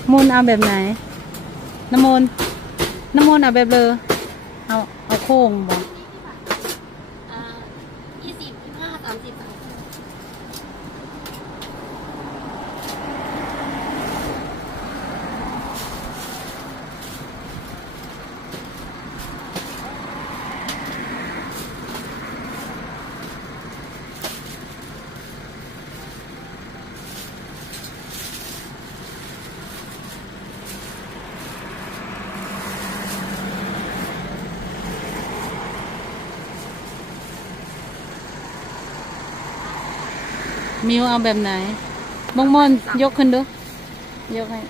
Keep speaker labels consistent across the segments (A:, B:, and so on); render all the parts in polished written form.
A: มูลเอาแบบไหนน้ำมนต์เอาแบบเลยเอาโค้งบ่
B: 20 25 30 30
A: มิวเอาแบบไหนมงมนยกขึ้นดูยกให้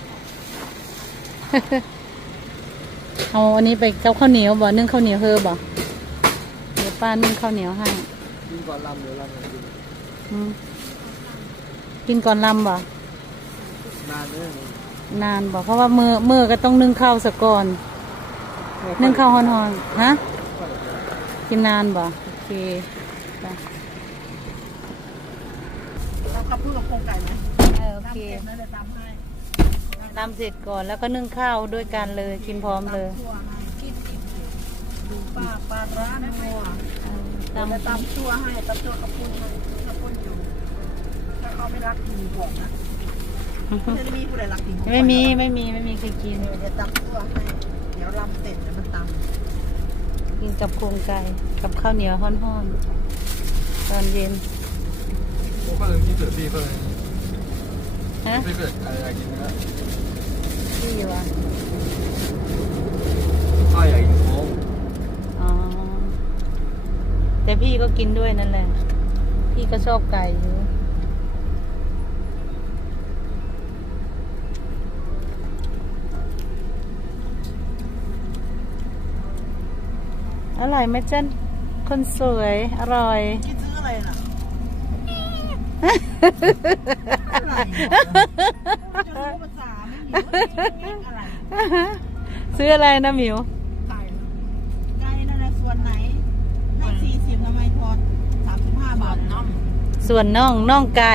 A: เอาอันนี้ไปกับข้าวเหนียวบ่นึ่งข้าวเหนียวเฮอบ่เดี๋ยวป้านึ่งข้าวเหนียวให้
C: กินก่อนลำเดี๋ยวลำ
A: กินก่อนลำบ่
C: นานเลย
A: นานบ่เพราะว่ามือก็ต้องนึ่งข้าวสักก่อนนึ่งข้าวฮอนๆฮะกินนานบ่โอเค
C: เราขับพูดกับโครงไก่ไหม
A: โอเค
C: นั่นเลยตำให้
A: ตำเสร็จก่อนแล้วก็นึ่งข้าวด้วยกันเลยกินพร้อมเลย
C: ดูปลาร้านัวตำชั่วให้ตำชั่วกระปุ้นให้กระปุ้นอยู่ถ้าเขาไม่รักกินห่วงนะจะมีผู้ใดรักกิน
A: ไม่มีใครกิน
C: เดี๋ยวตำชั่วให้เดี๋ยวลำเสร็จแล้วมันตำ
A: กินกับโครงไก่กับข้าวเหนียวฮ้อนๆตอนเย็น
C: ผมก็เลยคิดเกิดพี่เพื่อนไม่เกิดอะไรกินนะ
A: พี่วะ
C: ก็อยากกินโค้ง
A: อ๋อแต่พี่ก็กินด้วยนั่นแหละพี่ก็ชอบไก่อยู่อร่อยไหมจ๊ะคนสวยอร่อย
C: คิดซื้ออะไรน่ะ
A: ซื้ออะไรนะหมิว
C: ไก่นั่นแหละส่วนไหนให้40ทำไมทอด35 บาทน้อง
A: ส่วนน่องไก่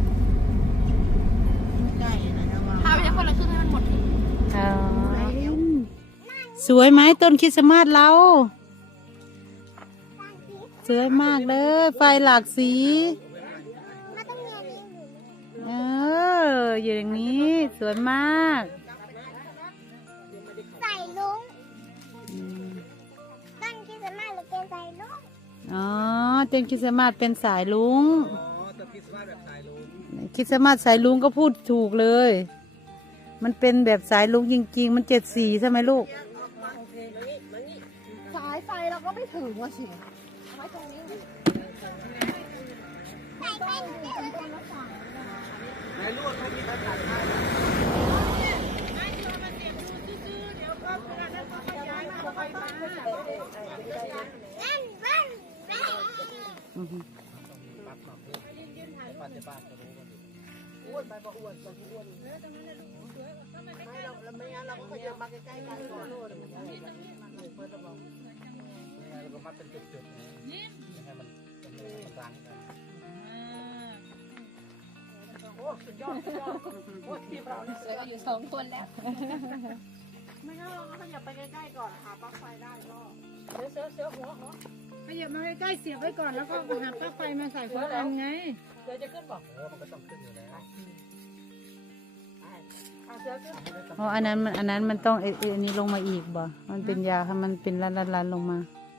C: นะจ๊ะว่า
B: พาไปคนละครึ่งให้มันหมด
A: สวยไหมต้นคริสต์มาสเราสวยมากเลยไฟหลากสีอยู่อย่างนี้สวยมาก
B: ใส่ลุงต้นคริสต์มาสหรือเป็นใส่ลุง
A: อ๋อต้นคริสต์มาสเป็นสายลุง
C: ต้นคริสต์มาสแบบสายลุง
A: คริสต์มาสสายลุงก็พูดถูกเลยมันเป็นแบบสายลุงจริงๆมัน7 สีใช่ไหมลูก
C: สายไฟเราก็ไม่ถึงว่ะสิไว้ตรงนี้ในลวดไม่มีใครตัดให้อ้วนไปบ่อ้วนไปอ้วนไม่เราก็ขยับมาใกล้ๆกันก่อนเปิดระบบแล้วก็มัดเป็นจุดๆให้มันรังกันโอ้สุดยอดโอ้ทีมเราเนี่ย
B: ก็อยู่2 คนแล้ว
C: ไม่งั้นเราก็ขยับไปใกล้ๆก่อนหาปลั๊กไฟได้ก็เสือหัว
A: ขยับมาใกล้ๆเสียบไว้ก่อนแล้วก็หาปลั๊กไฟมาใส่หัวอันไง
C: เสือจะขึ้นป่ะมันก็ต้องขึ้นอยู่แล้ว
A: เพราะอันนั้นมันต้องอันนี้ลงมาอีกบ่มันเป็นยาค่ะมันเป็นลันลงมา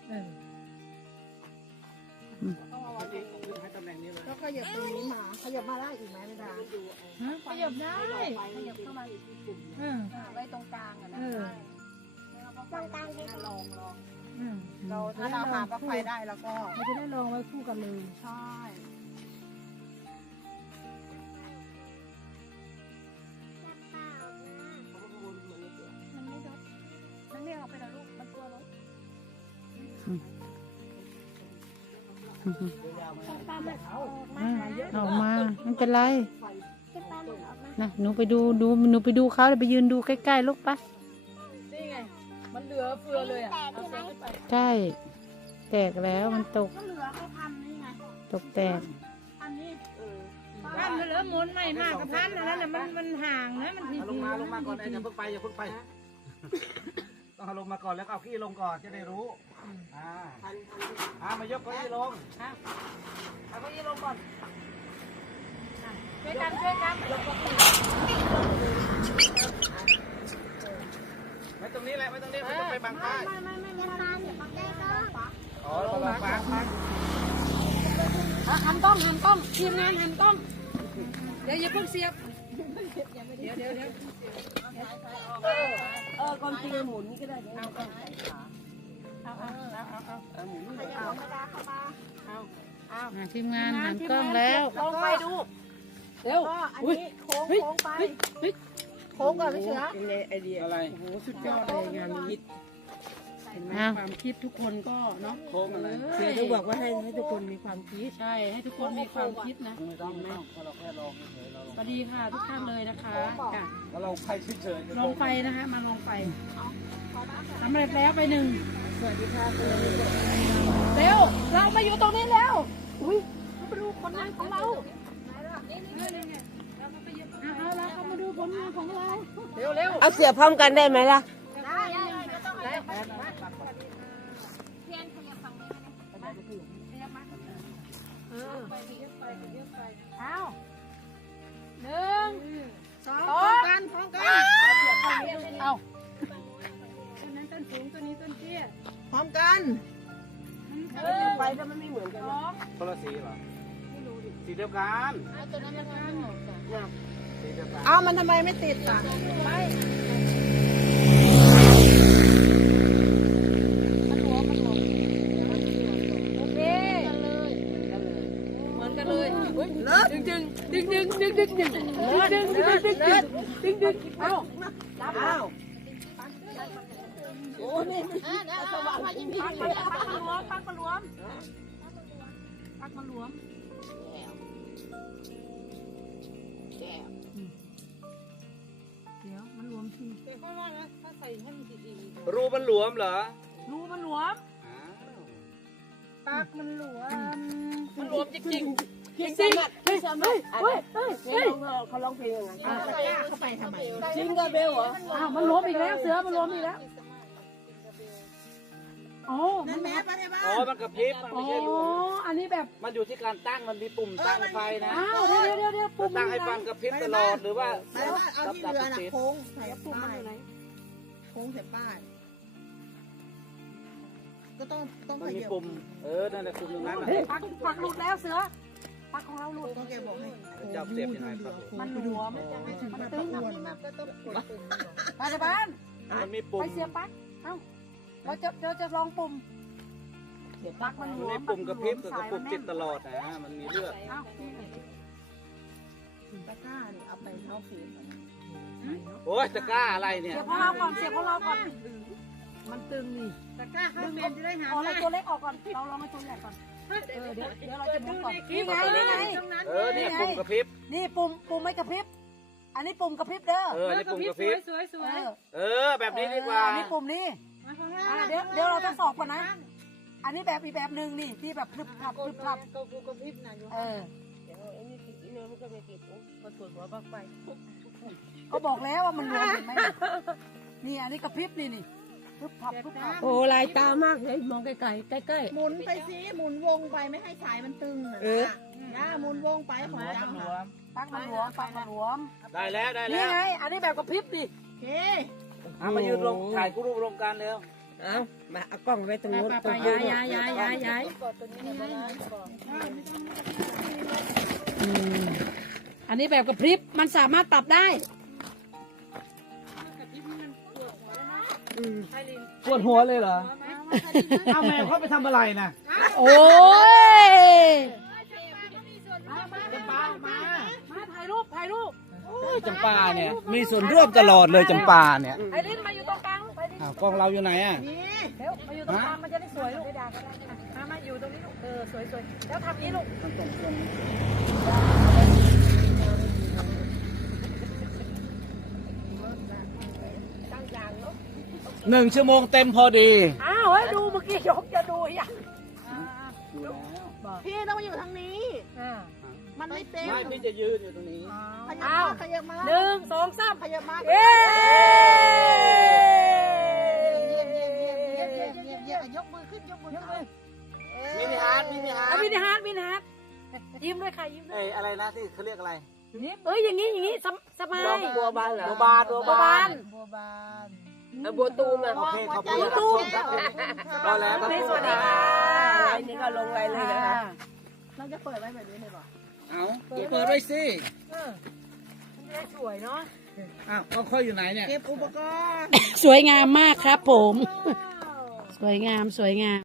C: แล้วขยับตรงนี้มาขยับมาได้อีกไหมไม่ได้
A: ขยับได้
B: ขยับเข้ามาอีกที่กลุ่มไว้ตรงกลางอ่ะนะตรงกลางที่ลอง
C: เราถ้าเราหาปลั๊กไฟได้แล้วก็
A: เราจะได้ลองไว้คู่กันเลย
C: ใช่
B: มันไม่ออกไปหรอลูกมันตัวรถ
A: ออกมาไม่เป็นไรนะหนูไปดูเขาไปยืนดูใกล้ๆลูกปะ
C: นี่ไงมันเหลือเฟือเลยอ่ะ
A: ใช่แตกแล้วมันตก
C: เหลือเขาพันนี่ไง
A: ตกแตก
C: พันนี่ป้า
D: พันไปแล้วหมุนไม่มากกับพันอันนั้นน่ะมันห่างนะมันที
E: ลงมาก่อนอย่าเพิ่งไปต้องเอาลงมาก่อนแล้วเอาขี้ลงก่อนจะได้รู้มายกเก้าอี้ลงเอาเก้าอี้ลงก่อน
D: ช่วยกันช่วยกัน
E: ไม่ตรงนี้แหละไม่ตรงนี้มันจะไปบังป้าย
B: จะตามอย่าปักได้ก็
E: อ๋อลงฟัง
D: หันกล้องทีมงานหันกล้องเดี๋ยวอย่าเพิ่งเสียบเดี๋ยว
C: คนตีหมุนนี่ก็ได้เอา
B: ขยับธรรมดาเข้ามา
A: ทีมงานหันกล้องแล้ว
D: ลองไปดูเร็ว
B: ก็อันนี้โค้งไปโค้งก่อนพี่เสือ
C: ไอเดีย
E: อะไร
C: โอ้โหสุดยอดเลยงานนี้เห็นไหมความคิดทุกคนก็เนาะ
E: โค้งอะไร
C: เสือต้องบอกว่าให้ทุกคนมีความคิด
D: ใช่ให้ทุกคนมีความคิดนะ
E: ไม่ต้องเพราะเราแค่ลองเฉยๆเรา
D: สวัสดีค่ะทุกท่านเลยนะคะจ้ะ
E: แล้วเราไปเฉยๆ
D: ลงไฟนะคะมาลงไฟสำเร็จแล้วไปหนึ่ง
C: สวัสดีค่ะ
D: เร็วเรามาอยู่ตรงนี้แล้วอุ้ยมาดูผลงานของเราเอาละเข้ามาดูผลงานของเราเร็ว
C: เอาเสือพร้อมกันได้ไหมล่ะ
B: ได้ก็ต้องเอาเทียนขยับฝั่งนี้มา
D: เอาหนึ่งสองพร้อมกันเอาต้นนั้นต้นสูงต้นนี้ต้นเตี้ย
C: พร้อมกันไปก็มันไม่เหมือนกัน
E: คนละสีเหรอสีเดียวกัน
D: ต้นนั้นมันงาม
E: สีเดียวกัน
C: เอามันทำไมไม่ติดอ่ะ
D: โอเคเหมือนกันเลยดึงเอา
C: อ้าวโอ้นี่สว่างจริง
D: ปักมารวมเดี๋ยวมันรวมทีแต่ค่อยว่านะถ้าใส่ให้มันดี
E: รูมันหลวมเหรอ
D: รูมันหลวม
E: อ้าว
D: ปากมันหลวม
C: มันรวมจริงๆพี่สมัครพี่สมัครเขาร้องเพลงยังไงเข้าไปทำไมจริงกับเบลเหรอ
D: อ้าวมันรวมอีกแล้วเสือมันรวมอีกแล้วโอ้
C: นั่นแม่ไปในบ้า
E: อ๋อน มันกระพริบมัน
D: โอ้
E: ไม่ใช่รวม
D: อันนี้แบบ
E: มันอยู่ที่การตั้งมันมีปุ่มตั้งไฟนะ
D: อ้าวเดี๋ยวปุ่ม
E: ตั้งให้ฟันกระพริบตลอดหรือว่า
C: ไปบ้านเอาที่เรือน่ะโค้งใส่ป้ายโค้งใส่ป้ายก็ต้อง
E: มัน
C: ข
E: มี
C: ยับ
E: ปุ่มนั่นแหละปุ่มตรงนั้นน่ะ
D: ปักหลุดแล้วเสือปักของเราหลุด
C: ก็แกบอกให้
E: จับเสียบยังไงครับ
D: มันหลวม
C: ไม่ถึงกับอ้วนนะ
D: ไปในบ้าน
E: มันมีปุ่
D: ไป
E: ม
D: เสียบปลั๊กเอ้าเราจะลองปุ่มปลั๊กมันหล
E: มัน
D: ว
E: มี
D: ม
E: ปุ่มกระพริบกับปุ่มติดตลอดนะมันมีเลือด
D: เอ้า
C: ตะกร้าเนี่ยเอาไปเท้าฝืน
E: โอ้ยจะกล้าอะไรเนี่ย
D: เสียบของเราก่อนเสียบของเราก่อน
C: มันตึงนี่
D: ตะกร้าข้างเมนจะได้หาเราตัวเล็กออกก่อนเราลองให้ตัวใหญ่ก่อนเดี๋ยวเราจะดูก่อนนี่ไง
E: เนี่ยปุ่มกระพริบ
D: นี่ปุ่มไม่กระพริบอันนี้ปุ่มกระพริบเด้อ
E: นี่ปุ่มกระพริบ แบบนี้ดีกว่า
D: อันนี้ปุ่มนี้เดี๋ยวเราทดสอบก่อนนะ อันนี้แบบอีกแบบหนึ่งนี่ที่แบบพลึบพลับก็บอกแล้วว่ามันรวมเห็นไหมนี่อันนี้กระพริบนี่พลึบพลับ
C: โอ้ลายตามากเลยมองไกลๆใกล้
F: หมุนไปสิหมุนวงไปไม่ให้สายมันตึงนะย่าหมุนวงไปของจังค่ะ
D: ปักมันหลวม
E: ได้แล้วได้
D: นี่
E: แล้ว
D: ไงอันนี้แบบกระพริบดิ
F: โอเค
E: มายืนลงถ่ายรูปรวมกันเร็ว
C: ๆเอามาเอากล้องไว้ตรงนู้นตรง
D: ย้ายอันนี้แบบกระพริบมันสามารถปรับได้
E: ปวดหัวเลยเหรอเอาแม่เขาไปทำอะไรนะ
D: โอ้ยมาถ่ายรูป
E: จำปาเนี่ยมีส่วนร่วมตลอดเลยจำปาเนี่ย
D: ไอ้ลิ้นมาอยู่ตรงกลางไปดิ
E: กล้องเราอยู่ไหนอ่ะ
D: เร็วมาอยู่ตรงกลางมันจะได้สวยลูกมาอยู่ตรงนี้ลูกสวยแล้วทำนี้ลูก
E: 1 ชั่วโมงเต็มพอดี
D: อ้าวดูเมื่อกี้ยกจะดูอย่าง
F: พี่ต้องมาอยู่ทางนี้
D: มา
F: มันไม่เต็ม
E: ไม่พี่จะยืนอยู่ตรงนี้
F: ขยับมา
D: หนึ่งสองสาม
F: ขยับมา
D: เย้
F: ยกมือขึ้นยกมือขึ้น
E: มินิฮาร์ดมินิฮาร์ด
D: วินฮาร์ดยิ้มด้วยค่ะยิ้มด้วย
E: เอ้ยอะไรนะที่เขาเรียกอะไร
D: เอ้ยอย่างนี้สบาย
E: บัวบานเหรอบัวบาน
D: บัวบาน
F: บัวบาน
C: บัวตูมอ่ะ
E: โอเคขอบคุณครับชมครับรอแล้วครับ
D: สวัสดีค่ะ
C: ไลน์นี้ก็ลงไลน์เลยนะคะ
F: เราจะเปิดไว้แบบนี้เลยป่ะ
E: เอาเปิดไว้สิ
D: สวยเนาะ
E: อ้าวก็ค่อยอยู่ไหนเนี่ย
F: เก็บอุปกรณ์
A: สวยงามมากครับผม สวยงามสวยงาม